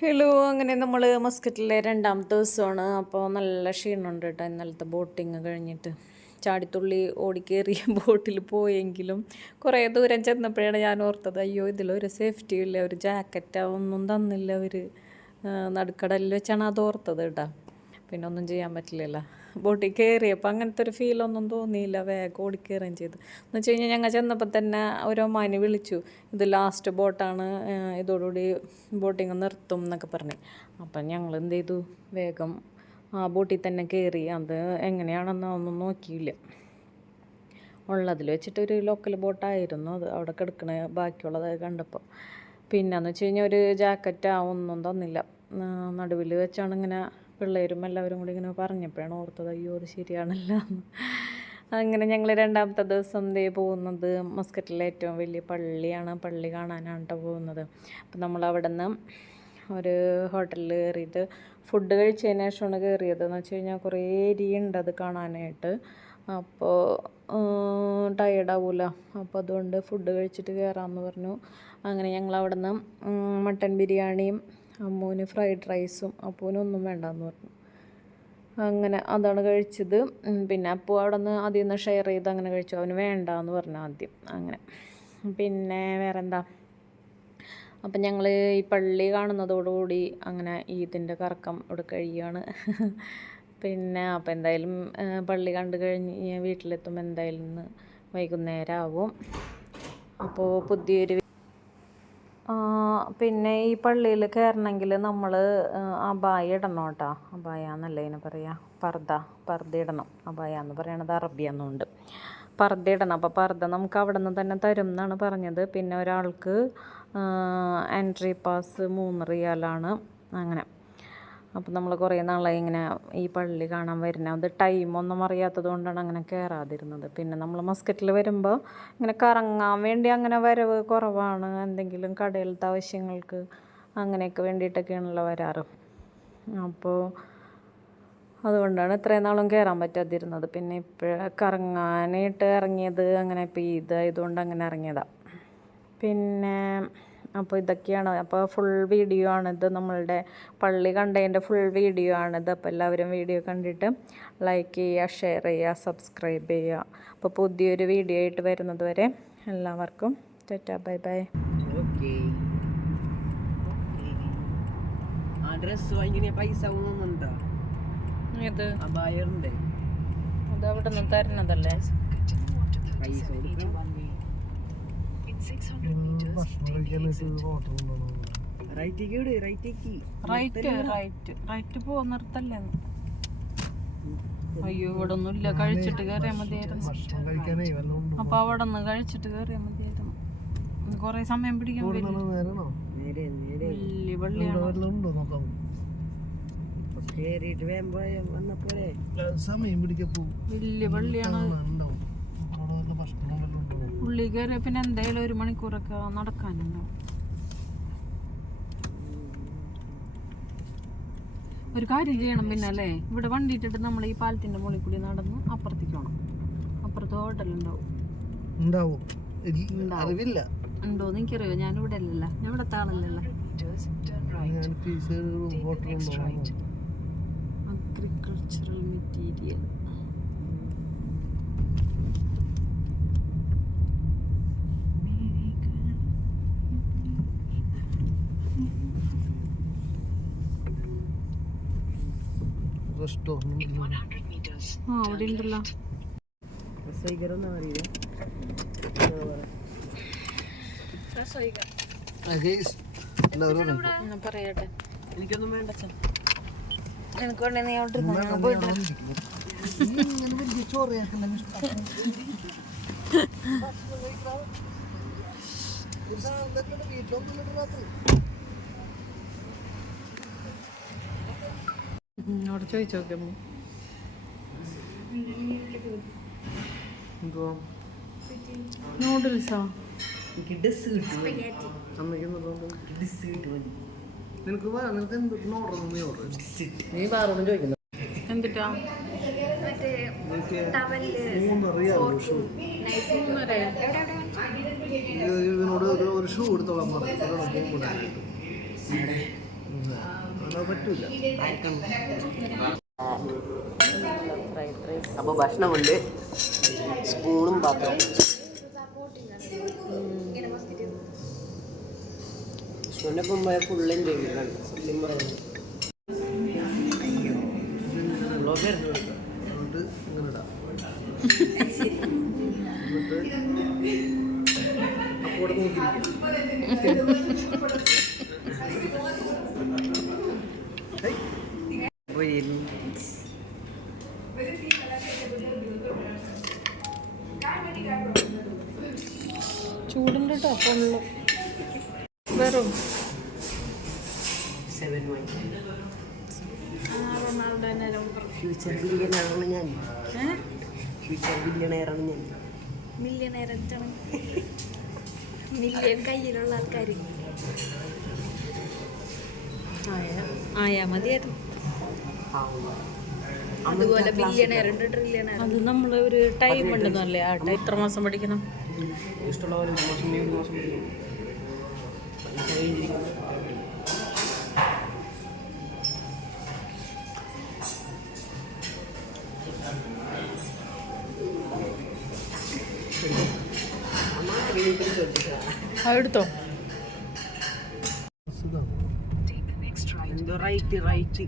Hello അങ്ങനെ നമ്മൾ മസ്കറ്റിലെ രണ്ടാമത്തെ ദിവസമാണ്. അപ്പോൾ നല്ല ക്ഷീണമുണ്ട് കേട്ടോ ഇന്നലത്തെ ബോട്ടിങ് കഴിഞ്ഞിട്ട്. ചാടിത്തുള്ളി ഓടിക്കേറിയ ബോട്ടിൽ പോയെങ്കിലും കുറേ ദൂരം ചെന്നപ്പോഴാണ് ഞാൻ ഓർത്തത് അയ്യോ ഇതിലൊരു സേഫ്റ്റി ഇല്ല ഒരു ജാക്കറ്റ് ഒന്നും തന്നില്ല അവർ നടുക്കടലിൽ വെച്ചാണ് അത് ഓർത്തത് കേട്ടോ. പിന്നെ ഒന്നും ചെയ്യാൻ പറ്റില്ലല്ലോ. ബോട്ടിൽ കയറിയപ്പോൾ അങ്ങനത്തെ ഒരു ഫീലൊന്നും തോന്നിയില്ല. വേഗം ഓടിക്കയറുകയും ചെയ്തു. എന്ന് വെച്ച് കഴിഞ്ഞാൽ ഞങ്ങൾ ചെന്നപ്പോൾ തന്നെ ഒരു ഒമാനി വിളിച്ചു. ഇത് ലാസ്റ്റ് ബോട്ടാണ് ഇതോടുകൂടി ബോട്ടിങ് നിർത്തും എന്നൊക്കെ പറഞ്ഞു. അപ്പം ഞങ്ങൾ എന്ത് ചെയ്തു? വേഗം ആ ബോട്ടിൽ തന്നെ കയറി. അത് എങ്ങനെയാണെന്ന് ഒന്നും നോക്കിയില്ല. ഉള്ളതിൽ വെച്ചിട്ടൊരു ലോക്കൽ ബോട്ടായിരുന്നു അത് അവിടെ കിടക്കണ ബാക്കിയുള്ളത് കണ്ടപ്പോൾ പിന്നെന്ന് വെച്ച് കഴിഞ്ഞാൽ ഒരു ജാക്കറ്റ് ഒന്നും തന്നില്ല. നടുവിൽ വെച്ചാണ് ഇങ്ങനെ പിള്ളേരും എല്ലാവരും കൂടി ഇങ്ങനെ പറഞ്ഞപ്പോഴാണ് ഓർത്തത് അയ്യോ അത് ശരിയാണല്ലോ. അങ്ങനെ ഞങ്ങൾ രണ്ടാമത്തെ ദിവസം ദേ പോകുന്നത് മസ്കറ്റിലെ ഏറ്റവും വലിയ പള്ളിയാണ് പള്ളി കാണാനാണ് കേട്ടോ പോകുന്നത്. അപ്പം നമ്മൾ അവിടെ നിന്ന് ഒരു ഹോട്ടലിൽ കയറിയിട്ട് ഫുഡ് കഴിച്ചതിന് ശേഷമാണ് കയറിയത്. എന്ന് വെച്ച് കഴിഞ്ഞാൽ കുറേ ഏരിയുണ്ട് അത് കാണാനായിട്ട്. അപ്പോൾ ടയേർഡാവില്ല അപ്പോൾ അതുകൊണ്ട് ഫുഡ് കഴിച്ചിട്ട് കയറാമെന്ന് പറഞ്ഞു. അങ്ങനെ ഞങ്ങൾ അവിടെ നിന്ന് മട്ടൻ ബിരിയാണിയും അമ്മൂന് ഫ്രൈഡ് റൈസും അപ്പൂനൊന്നും വേണ്ടെന്ന് പറഞ്ഞു. അങ്ങനെ അതാണ് കഴിച്ചത്. പിന്നെ അപ്പു അവിടെ നിന്ന് ആദ്യം നിന്ന് ഷെയർ ചെയ്ത് അങ്ങനെ കഴിച്ചു. അവന് വേണ്ട എന്ന് പറഞ്ഞു ആദ്യം. അങ്ങനെ. പിന്നെ വേറെ എന്താ അപ്പം ഞങ്ങൾ ഈ പള്ളി കാണുന്നതോടുകൂടി അങ്ങനെ ഈദിന്റെ കറക്കം ഇവിടെ കഴിയുകയാണ് പിന്നെ അപ്പം എന്തായാലും പള്ളി കണ്ടു കഴിഞ്ഞ് വീട്ടിലെത്തുമ്പോൾ എന്തായാലും വൈകുന്നേരം ആവും അപ്പോൾ പുതിയൊരു പിന്നെ ഈ പള്ളിയിൽ കയറണമെങ്കിൽ നമ്മൾ അബായ ഇടണം കേട്ടോ. അബായ എന്നല്ലേ ഇതിനെ പറയുക പർദ്ദ. പർദ്ദ ഇടണം. അബായ എന്ന് പറയണത് അറബിയെന്നുണ്ട് പർദ്ദ ഇടണം. അപ്പോൾ പർദ്ദ നമുക്ക് അവിടെ നിന്ന് തന്നെ തരും എന്നാണ് പറഞ്ഞത്. പിന്നെ ഒരാൾക്ക് എൻട്രി പാസ് മൂന്ന് റിയാലാണ്. അങ്ങനെ. അപ്പോൾ നമ്മൾ കുറേ നാളായി ഇങ്ങനെ ഈ പള്ളി കാണാൻ വരുന്നത് അത് ടൈമൊന്നും അറിയാത്തത് കൊണ്ടാണ് അങ്ങനെ കയറാതിരുന്നത് പിന്നെ നമ്മൾ മസ്കറ്റിൽ വരുമ്പോൾ ഇങ്ങനെ കറങ്ങാൻ വേണ്ടി അങ്ങനെ വരവ് കുറവാണ്. എന്തെങ്കിലും കടയിലത്തെ ആവശ്യങ്ങൾക്ക് അങ്ങനെയൊക്കെ വേണ്ടിയിട്ടൊക്കെയാണല്ലോ വരാറ്. അപ്പോൾ അതുകൊണ്ടാണ് ഇത്രയും നാളും കയറാൻ പറ്റാതിരുന്നത്. പിന്നെ ഇപ്പോൾ കറങ്ങാനായിട്ട് ഇറങ്ങിയത് അങ്ങനെ ഇപ്പോൾ ഇതായതുകൊണ്ട് അങ്ങനെ ഇറങ്ങിയതാണ് പിന്നെ അപ്പോൾ ഇതൊക്കെയാണ്. അപ്പോൾ ഫുൾ വീഡിയോ ആണിത്. നമ്മളുടെ പള്ളി കണ്ടതിന്റെ ഫുൾ വീഡിയോ ആണിത്. അപ്പോൾ എല്ലാവരും വീഡിയോ കണ്ടിട്ട് ലൈക്ക് ചെയ്യുക ഷെയർ ചെയ്യുക സബ്സ്ക്രൈബ് ചെയ്യുക. അപ്പോൾ പുതിയൊരു വീഡിയോ ആയിട്ട് വരുന്നത് വരെ എല്ലാവർക്കും ടാറ്റാ ബൈ ബൈ ഡ്രസ് വാങ്ങിയ പൈസ ഒന്നുണ്ടോ ഇത് അബായറുണ്ട് അത് അവിടെ നിന്ന് തരുന്നതല്ലേ? പൈസ റൈറ്റ് റൈറ്റ് റൈറ്റ് പോകുന്നിടത്തല്ലേ അയ്യോ ഇവിടെ ഒന്നും ഇല്ല കഴിച്ചിട്ട് കയറിയാൽ മതിയായിരുന്നു. അപ്പൊ അവിടെ നിന്ന് കഴിച്ചിട്ട് കയറിയാൽ മതിയായിരുന്നു. കൊറേ സമയം പിടിക്കാൻ വലിയ സമയം പിടിക്കപ്പോ. വലിയ പള്ളിയാണ് ഉണ്ടാവും അവിടെ വല്ല ഭക്ഷണം വല്ലതും ഉണ്ടാവും ഉള്ളി കയറിയ പിന്നെ എന്തായാലും ഒരു മണിക്കൂറൊക്കെ നടക്കാനുണ്ടാവും ഒരു കാര്യം ചെയ്യണം പിന്നെ അല്ലേ? ഇവിടെ വണ്ടി ഇട്ടിട്ട് നമ്മൾ ഈ പാലത്തിന്റെ മുകളിൽ കൂടി നടന്ന് അപ്പുറത്തേക്ക് പോകണം അപ്പുറത്ത് ഹോട്ടൽ ഉണ്ടാവും. ഉണ്ടാവും. അറിവില്ല. ഉണ്ടോന്ന് എനിക്കറിയോ? ഞാൻ ഇവിടെ അല്ലല്ല ഞാൻ ഇവിടെ താളല്ലല്ല അഗ്രികൾച്ചറൽ മെറ്റീരിയൽ റെസ്റ്റോറന്റ് ആ അവിടെ ഉണ്ടല്ലോ പറയട്ടെ. എനിക്കൊന്നും വേണ്ട എനിക്ക് വേണേ നീ അവിടെ അവിടെ ഇരിക്കുന്നു. നീ ഇങ്ങനെ വലിയ ചോറ് കഴിക്കണ്ട മിസ്റ്റർ. ഒരു സാധനം തന്നെ ഉണ്ട്, വീട്ടിലൊന്നുമില്ല രാത്രി. അവിടെ ചോദിച്ചു നോക്കിയമ്മ എന്തുവാ? നൂഡിൽസാ എനിക്ക് ഡ്രസ് കിട്ടും അമ്മയ്ക്ക് നിർബന്ധം. ഡ്രസ് കിട്ടും മതി നിനക്ക് വാ നിനക്ക് എന്ത് ഓർഡർ നീ ഓർഡർ നീ വേറൊന്നും ചോദിക്കുന്നു എന്തിട്ടാ? ഒരു ഒരു ഷൂ എടുത്തോളാൻ പറഞ്ഞു. അപ്പോൾ ഭക്ഷണമുണ്ട്. സ്പൂണും പാത്രവും പോയ ഫുൾ എൻജോയ് ചെയ്യലാണ് സത്യം പറയുന്നത് ഇവിടെ നോക്കിയിരിക്കും ഫുള്ള് വെറും. ഫ്യൂച്ചർ ബില്യണറാണ് ഞാൻ. ഫ്യൂച്ചർ ബില്യണയറാണ് ഞാൻ. മില്യണയർ മില്യൺ കയ്യിലുള്ള ആൾക്കാർ ആയാ മതിയായിരുന്നു. അതുപോലെ ബില്യണയർ ഉണ്ട് ട്രില്യണയർ അത് നമ്മൾ ഒരു ടൈം ഉണ്ടെന്നല്ലേ ആ ടൈം എത്ര മാസം പഠിക്കണം. ഇഷ്ടമുള്ള പോലെ ഒരു മാസം ഒരു മാസം. അതെടുത്തോ right right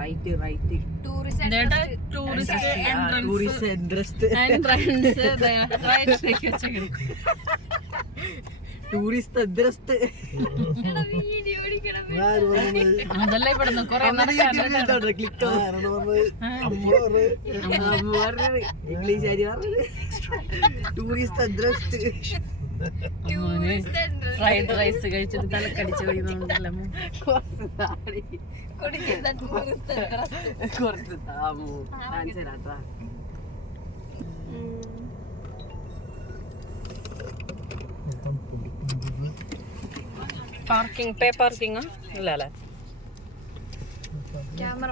right right tourist interest tourist English tourist fried rice കഴിച്ചിട്ട് തലക്കടിച്ച് കഴിയുന്നുണ്ടല്ലോ കുറച്ച് താടി കുറച്ച് താമോ. കാണിച്ചു തരാട്ടാ പാർക്കിംഗ് പേ പാർക്കിംഗ് അല്ല? അല്ലേ ക്യാമറ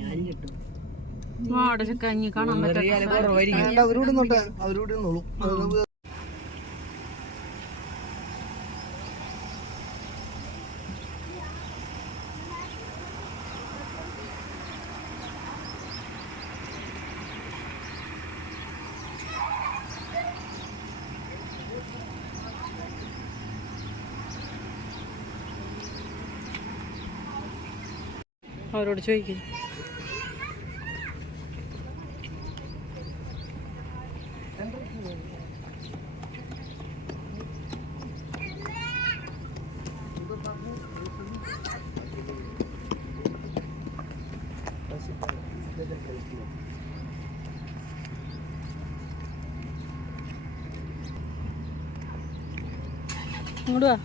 ഞാൻ കിട്ടും. അവരോട് നോട്ടെ അവരോട് നോളൂ അവരോട് ചോദിക്കും. ഇങ്ങോട്ട് വാ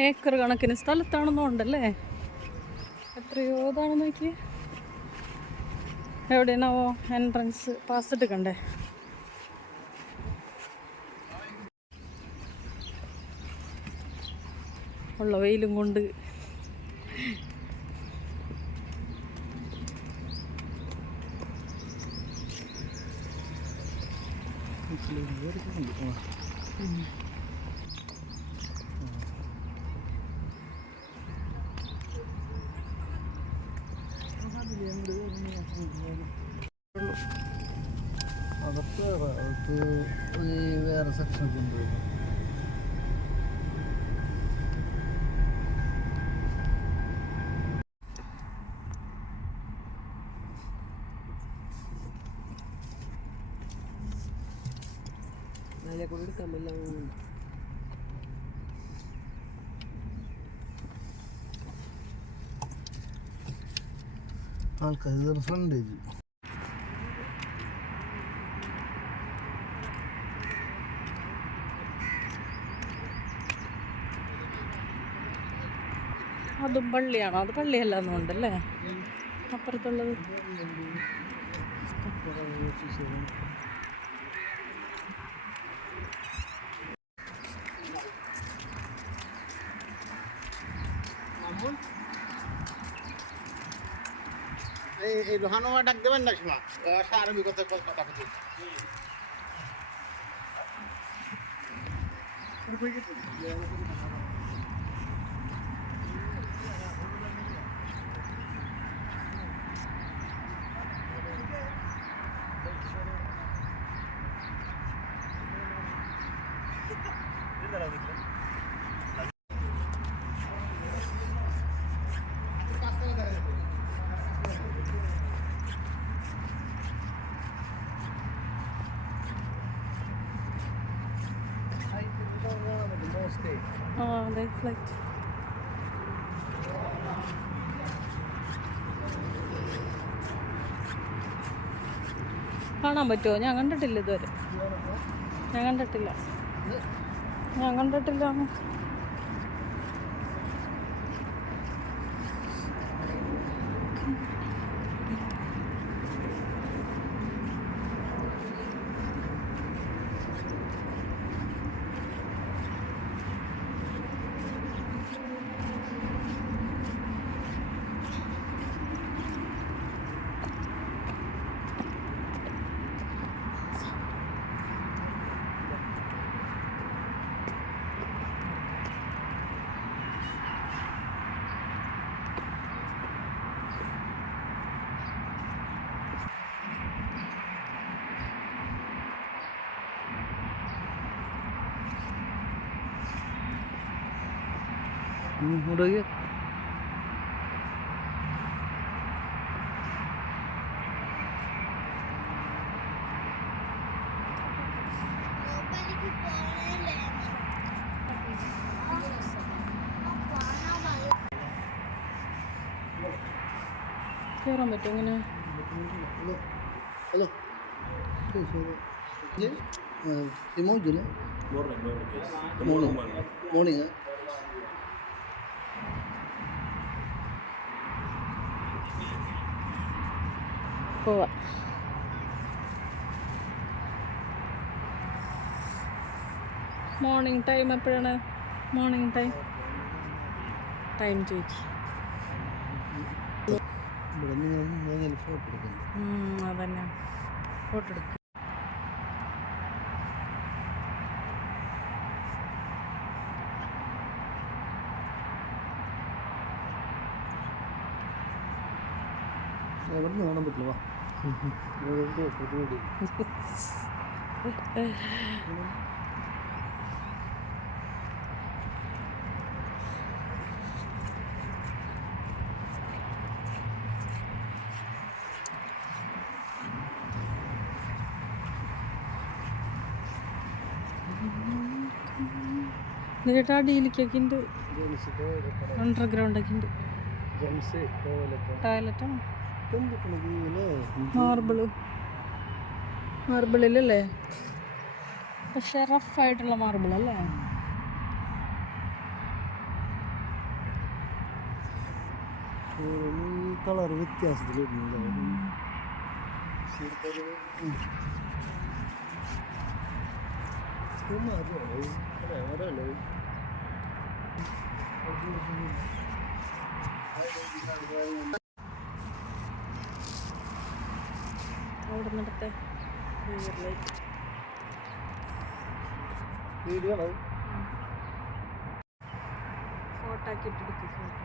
ഏക്കർ കണക്കിന് സ്ഥലത്താണെന്നുണ്ടല്ലേ എത്രയോ നോക്കി എവിടെയാണാവോ എൻട്രൻസ് പാസ് എടുക്കണ്ടേ? ഉള്ള വെയിലും കൊണ്ട്. അത് ഈ വേറെ സെക്ഷൻ കൊണ്ടുവരും കൊണ്ട് എടുക്കാൻ പറ്റില്ല ആൾക്കാർ ഇതൊരു ഫ്രണ്ടേജ് അതും പള്ളിയാണോ അത് പള്ളിയല്ല എന്നുണ്ടല്ലേ അപ്പുറത്തുള്ളത്. এই রোহানোয়া ডাক দেবেন না শোনা? আরবি কথা কথা അതെ ഫ്ലൈറ്റ് കാണാൻ പറ്റുമോ? ഞാൻ കണ്ടിട്ടില്ല ഇതുവരെ. ഞാൻ കണ്ടിട്ടില്ല. ഞാൻ കണ്ടിട്ടില്ല. ഇങ്ങോട്ടേക്ക് കയറാൻ പറ്റും ഇങ്ങനെ? ഹലോ മോർണിംഗ് മോർണിംഗ് പോവാം മോർണിംഗ് ടൈം എപ്പോഴാണ്? മോർണിംഗ് ടൈം ടൈം ചോദിച്ചു അതന്നെ. ഫോട്ടോ എടുക്കും. എവിടെ നിന്ന് കാണാൻ പറ്റില്ല? വാ. എന്നിട്ട് അടിയിലേക്കൊക്കെ ഉണ്ട്. അണ്ടർഗ്രൗണ്ടൊക്കെ ഉണ്ട്. ടോയ്ലറ്റോ ടോയ്ലറ്റാണ് മാർബിൾ മാർബിളിലല്ലേ പക്ഷെ റഫായിട്ടുള്ള മാർബിൾ അല്ലേ? കളർ വ്യത്യാസത്തിൽ വരുന്നുണ്ട്. അവിടെ വീഡിയോ ഫോട്ടോ ആക്കിയിട്ട് എടുക്കും ഫോട്ടോ.